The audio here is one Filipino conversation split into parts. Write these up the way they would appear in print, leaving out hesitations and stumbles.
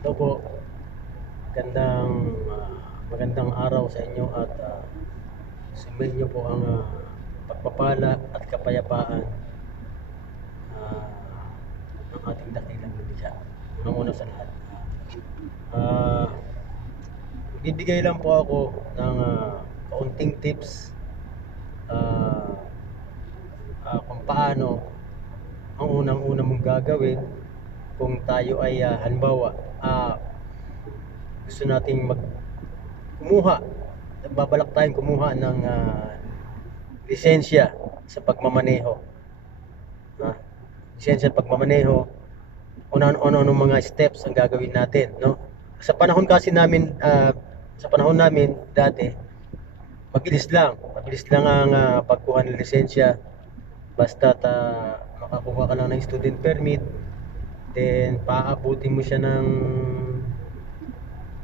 Ito po, magandang magandang araw sa inyo at sumayin niyo po ang pagpapala at kapayapaan ah, ng ating dakilang lumikha. Unang-una sa lahat, ah, bibigay lang po ako ng kaunting tips ah, kung paano ang unang-una mong gagawin kung tayo ay halimbawa gusto nating kumuha, babalak tayong kumuha ng lisensya sa pagmamaneho. Ah, lisensya sa pagmamaneho, ano mga steps ang gagawin natin, no? Sa panahon kasi namin, sa panahon namin dati, mabilis lang ang pagkuha ng lisensya. Basta makakuha ka lang ng student permit, then paabutin mo siya ng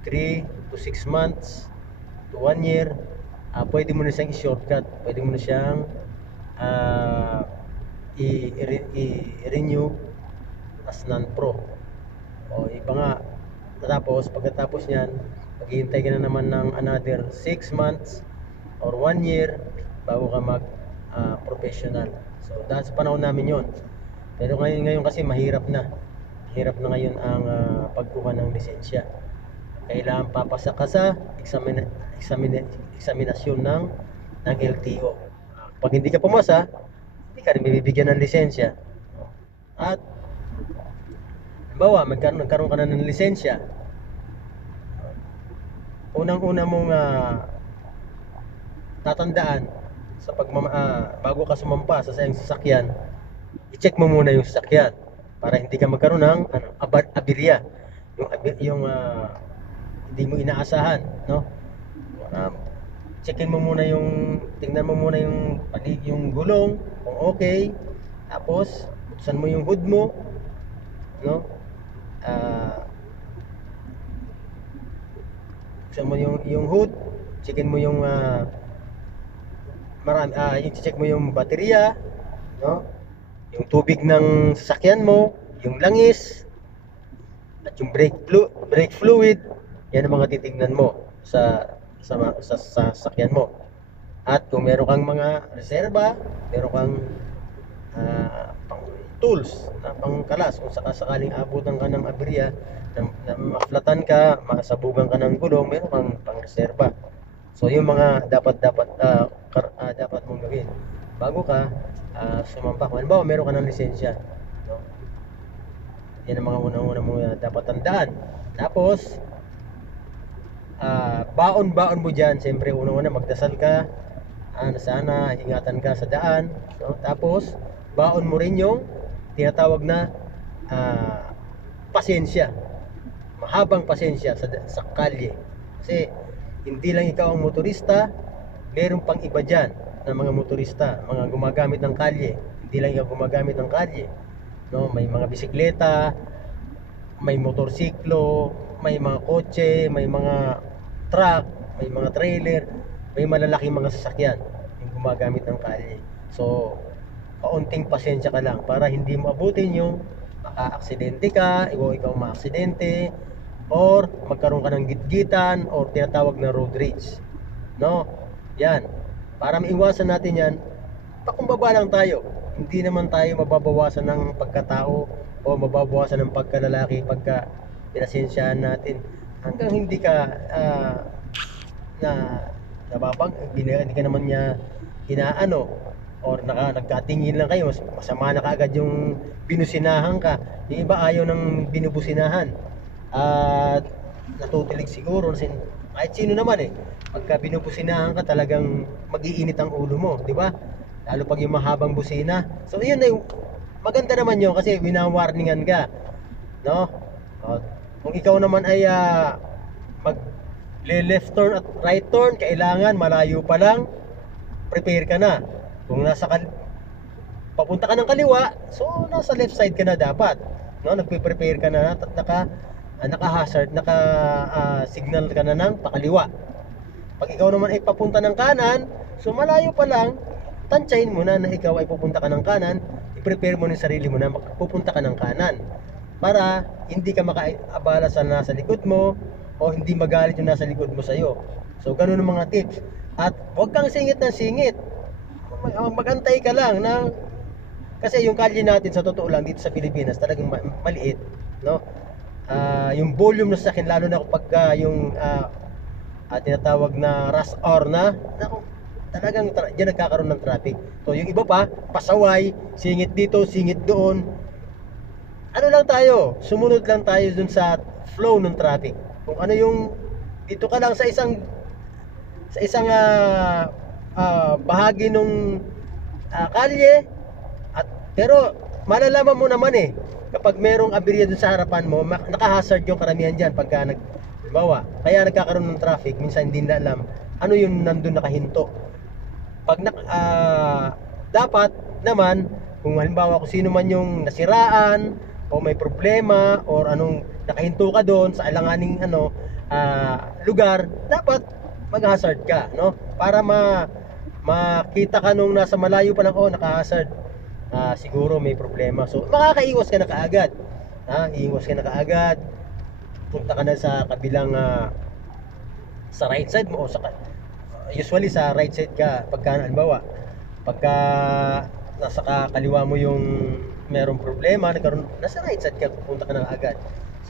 3 to 6 months to 1 year. Pwede mo na siyang i-shortcut, pwede mo na siyang uh, i-renew as non-pro o iba nga. Tapos pagkatapos niyan, maghihintay ka na naman ng another 6 months or 1 year bago ka mag professional. So dahil sa panahon namin yon. Pero ngayon kasi mahirap na ngayon ang pagkuha ng lisensya. Kailangan papasa ka sa eksaminasyon ng LTO. Pag hindi ka pumasa, hindi ka rin bibigyan ng lisensya. At halimbawa, nagkaroon ka na ng lisensya, unang-una mong tatandaan bago ka sumampa sa iyong sasakyan, i-check mo muna yung sasakyan para hindi ka magkaroon ng aberya, yung hindi mo inaasahan, no? Um, Checkin mo muna tingnan mo muna yung gulong kung okay, tapos buksan mo yung hood mo, no? Ah, buksan mo yung hood, checkin mo yung i-check mo yung baterya, no? Yung tubig ng sasakyan mo, yung langis, at yung brake fluid. Yan ang mga titignan mo sa sasakyan mo. At kung meron kang mga reserba, meron kang pang tools na pangkalas kung sakaling abutan ka ng aberya, na maflatan ka, masabugan ka ng gulong, meron kang pang reserba. So yung mga dapat mong gawin bago ka sumampa. Kung halimbawa meron ka ng lisensya, no? Yan ang mga unang-una mo dapat tandaan. Tapos baon-baon mo dyan. Siyempre unang-una magdasal ka, sana ingatan ka sa daan, no? Tapos baon mo rin yung tinatawag na pasensya, mahabang pasensya sa kalye. Kasi hindi lang ikaw ang motorista, meron pang iba dyan na mga motorista, mga gumagamit ng kalye. Hindi lang ikaw gumagamit ng kalye, no? May mga bisikleta, may motorsiklo, may mga kotse, may mga truck, may mga trailer, may malalaking mga sasakyan yung gumagamit ng kalye. So kaunting pasensya ka lang para hindi mo abutin yung maka-aksidente ka, ikaw ma-aksidente, or magkaroon ka ng gitgitan or tinatawag na road rage, no? Yan, para maiwasan natin yan, pakumbaba lang tayo. Hindi naman tayo mababawasan ng pagkatao o mababawasan ng pagkalalaki pagka pinasensyahan natin, hanggang hindi ka na hindi ka naman niya inaano, or nagkatingin lang kayo, masama na kaagad yung binusinahan ka. Yung iba ayaw ng binubusinahan at natutilig siguro kahit sino naman pagka binubusinahan ka, talagang mag-iinit ang ulo mo, di ba? Lalo pag yung mahabang busina. So yun maganda naman yun kasi winawarningan ka, no? Kung ikaw naman ay mag left turn at right turn, kailangan malayo pa lang prepare ka na. Kung papunta ka ng kaliwa, so nasa left side ka na dapat, no? Nagpe-prepare ka na, naka-hazard, signal ka na ng pakaliwa. Pag ikaw naman ay papunta ng kanan, so malayo pa lang, tansyahin mo na ikaw ay pupunta ka ng kanan, i-prepare mo ng sarili mo na pupunta ka ng kanan. para hindi ka makaabala sa nasa likod mo o hindi magalit yung nasa likod mo sa'yo. So ganun ang mga tips. At huwag kang singit ng singit. Magantay ka lang na, kasi yung kalye natin sa totoo lang dito sa Pilipinas talagang maliit, no? Yung volume ng sasakyan, lalo na kapag yung tinatawag na rush hour na, naku, talagang diyan nagkakaroon ng traffic. So yung iba pa, pasaway, singit dito, singit doon. Ano lang tayo, sumunod lang tayo dun sa flow ng traffic. Kung ano yung dito ka lang sa isang bahagi nung kalye, at pero malalaman mo naman kapag merong aberya dun sa harapan mo, naka-hazard yung karamihan diyan pagka halimbawa, kaya nagkakaroon ng traffic, minsan hindi na alam ano yung nandun nakahinto. Pag dapat naman, kung halimbawa kung sino man yung nasiraan o may problema or anong nakahinto ka doon sa alanganing lugar, dapat mag-hazard ka, no? Para makita ka nung nasa malayo pa lang, naka-hazard, siguro may problema. So makakaiwas ka na kaagad. Iiwas ka na kaagad. Punta ka na sa kabilang sa right side mo, o usually sa right side ka pagka halimbawa pagka nasa kaliwa mo yung merong problema, nasa right side ka, pupunta ka na agad.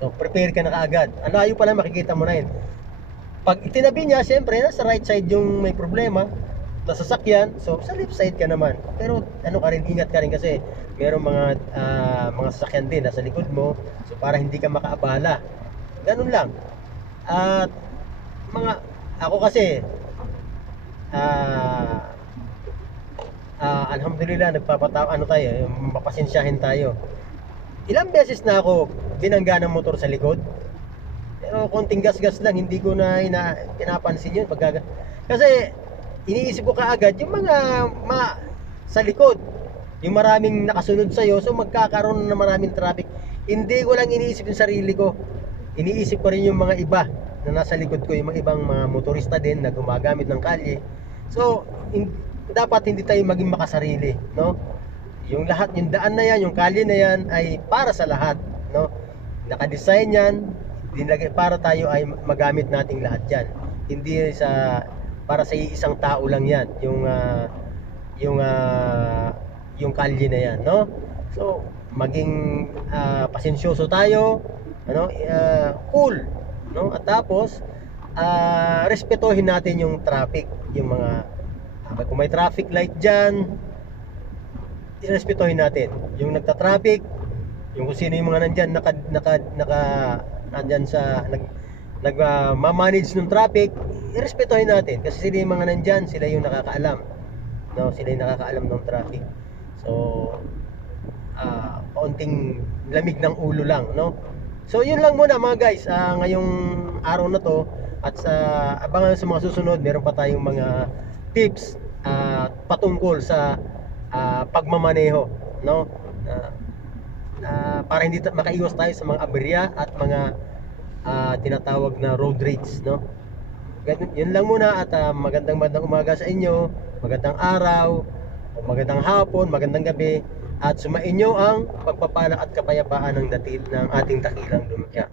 So prepare ka na kaagad. Ang layo pa lang makikita mo na yun. Pag itinabi niya, siyempre nasa right side yung may problema na sasakyan, so sa left side ka naman. Pero ka rin, ingat ka rin kasi merong mga sasakyan din nasa likod mo, so para hindi ka makaabala. Ganun lang. At ako kasi alhamdulillah, mapasensyahin tayo. Ilang beses na ako binangga ng motor sa likod, pero konting gas-gas lang, hindi ko na pinapansin yun kasi iniisip ko kaagad yung mga sa likod, yung maraming nakasunod sa'yo, so magkakaroon na maraming traffic. Hindi ko lang iniisip yung sarili ko, iniisip ko rin yung mga iba na nasa likod ko, yung mga ibang mga motorista din na gumagamit ng kalye. So dapat hindi tayo maging makasarili, no? Yung lahat, yung daan na yan, yung kalye na yan ay para sa lahat, no? Naka-design yan, para tayo ay magamit nating lahat yan. Hindi para sa isang tao lang yan, yung kalye na yan, no? So maging pasensyoso tayo, cool, no? At tapos respetuhin natin yung traffic, yung mga kung may traffic light dyan, irespetuhin natin yung nagta-traffic, yung kung sino yung mga nandyan nandyan sa nagmamanage ng traffic, irespetuhin natin kasi sila yung mga nandyan, sila yung nakakaalam, no? Sila yung nakakaalam ng traffic. So kaunting lamig ng ulo lang, no? So yun lang muna mga guys, ngayong araw na to, at abangan sa mga susunod, meron pa tayong mga tips patungkol sa pagmamaneho, no? Para hindi makaiwas tayo sa mga aberya at mga tinatawag na road rage, no? Yun lang muna, at magandang umaga sa inyo, magandang araw, magandang hapon, magandang gabi, at sumainyo ang pagpapala at kapayapaan ng ating dakilang lumikha.